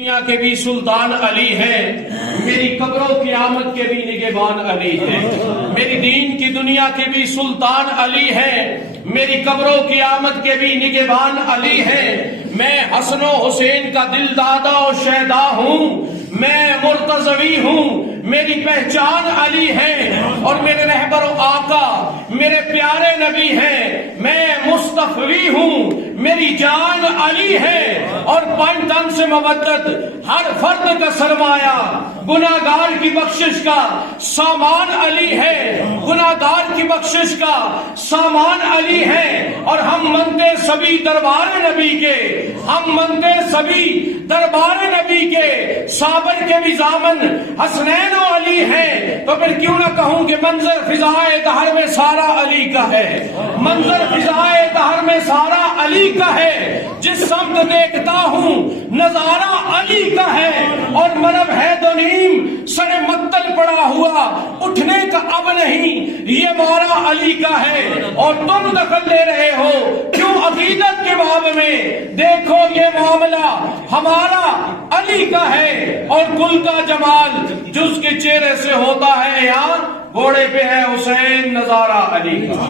دنیا کے بھی سلطان علی ہے، میری قبر و قیامت کے بھی نگہبان علی ہے۔ میری دین کی دنیا کے بھی سلطان علی ہے، میری قبر و قیامت کے بھی نگہبان علی ہے۔ میں حسن و حسین کا دل دادا و شیدا ہوں، میں مرتضوی ہوں، میری پہچان علی ہے اور میرے رہبر و آقا میرے پیارے نبی ہیں۔ میں مصطفی ہوں، میری جان علی ہے اور پن تن سے مودت ہر فرد کا سرمایہ، گناہگار کی بخشش کا سامان علی ہے، گناہگار کی بخشش کا سامان علی ہے۔ اور ہم منتے سبھی دربار نبی کے، ہم منتے سبھی دربار نبی کے، صابر کے بھی ضامن حسنین و علی ہیں۔ تو پھر کیوں نہ کہوں کہ منظر فضائے دہر میں سارا علی کا ہے، منظر فضائے دہر میں سارا علی کا ہے۔ جس سمت دیکھتا ہوں نظارہ علی کا ہے، اور مرب ہے دو نیم سر مقتل پڑا ہوا، اٹھنے کا اب نہیں، یہ مارا علی کا ہے۔ اور تم دخل لے رہے ہو کیوں عقیدت کے باب میں؟ دیکھو یہ معاملہ ہمارا علی کا ہے، اور کل کا جمال جس کے چہرے سے ہوتا ہے یہاں، گھوڑے پہ ہے حسین، نظارہ علی کا۔